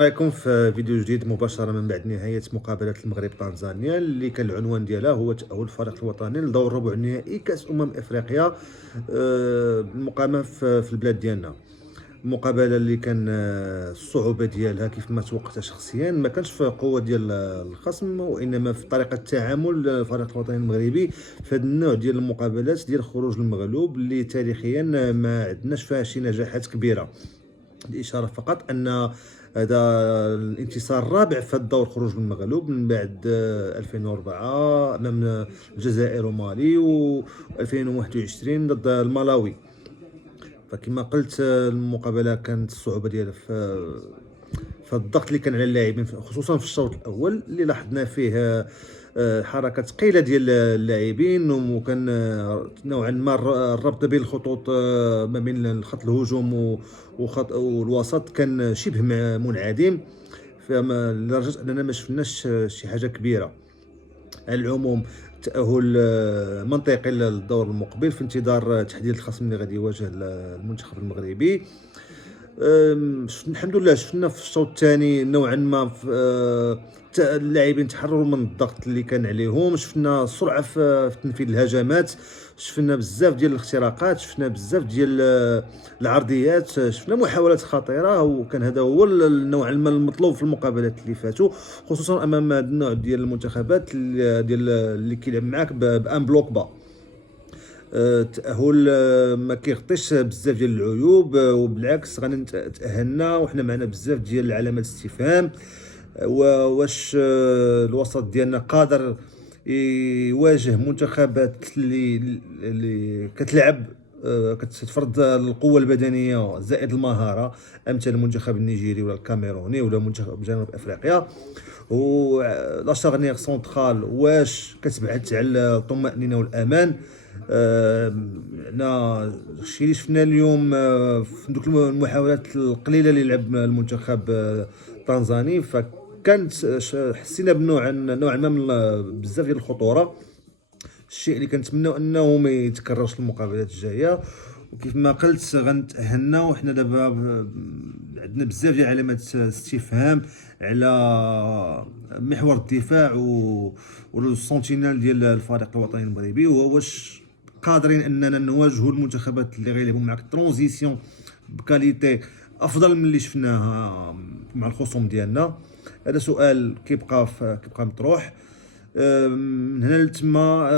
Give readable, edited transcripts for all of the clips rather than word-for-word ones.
رايكم في فيديو جديد مباشرة من بعد نهاية مقابلة المغرب تنزانيا اللي كان العنوان ديالها هو تأهل الفريق الوطني لدور ربع النهائي كأس أفريقيا المقامة في البلاد ديالنا. المقابلة اللي كان الصعوبة ديالها كيف ما توقعت شخصيا ما كانش في قوة ديال الخصم، وإنما في طريقة تعامل الفريق الوطني المغربي في هذا النوع ديال المقابلات ديال خروج المغلوب اللي تاريخيا ما عندناش فيها شي نجاحات كبيرة. الإشارة فقط أن هذا الانتصار الرابع في الدور خروج المغلوب من بعد 2004 أمام الجزائر ومالي، و2021 ضد الملاوي. فكما قلت المقابلة كانت الصعوبة ديالها فالضغط اللي كان على اللاعبين خصوصا في الشوط الاول اللي لاحظنا فيه حركه ثقيله ديال اللاعبين، وكان نوعا ما الربط بين الخطوط ما بين خط الهجوم وخط والوسط كان شبه منعدم، فما لدرجه اننا ما شفناش شي حاجه كبيره. على العموم تأهل منطقي للدور المقبل في انتظار تحديد الخصم اللي غادي يواجه المنتخب المغربي. الحمد لله شفنا في الشوط الثاني نوعا ما اللاعبين تحرروا من الضغط اللي كان عليهم، شفنا سرعه في تنفيذ الهجمات، شفنا بزاف ديال الاختراقات، شفنا بزاف ديال العرضيات، شفنا محاولات خطيره، وكان هذا هو نوعا ما المطلوب في المقابلات اللي فاتوا، خصوصا امام هذا النوع ديال المنتخبات اللي كيلعب معاك بان بلوك با. التأهل ما كيغطيش بزاف ديال العيوب، وبالعكس غادي تأهلنا وحنا معنا بزاف ديال علامات استفهام. واش الوسط ديالنا قادر يواجه منتخبات اللي كتلعب كتفرض القوه البدنيه زائد المهاره، امثال المنتخب النيجيري ولا الكاميروني ولا منتخب جنوب افريقيا؟ و لا شارنيير سونترال واش كتبعث على الطمأنينة والأمان؟ حنا الشيء اللي شفنا اليوم في دوك المحاولات القليلة اللي لعب المنتخب التنزاني، فكانت حسينا نوعا ما من بزاف ديال الخطورة. الشيء اللي كنتمناو انه ما يتكررش في المقابلات الجايه. وكيف ما قلت غنتأهلنا وحنا دابا عندنا بزاف ديال علامات استفهام على محور الدفاع والسونتينال ديال الفريق الوطني المغربي، وهو واش قادرين اننا نواجهوا المنتخبات اللي غيلعبوا معك ترانزيسيون بكاليتي افضل من اللي شفناها مع الخصوم ديالنا. هذا سؤال كيبقى مطروح. من هنا لتما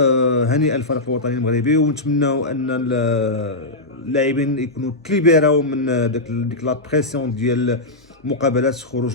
هنيئا الفريق الوطني المغربي، ونتمناو ان اللاعبين يكونوا تليبيراو من ديك لا بريسيون ديال مقابلات خروج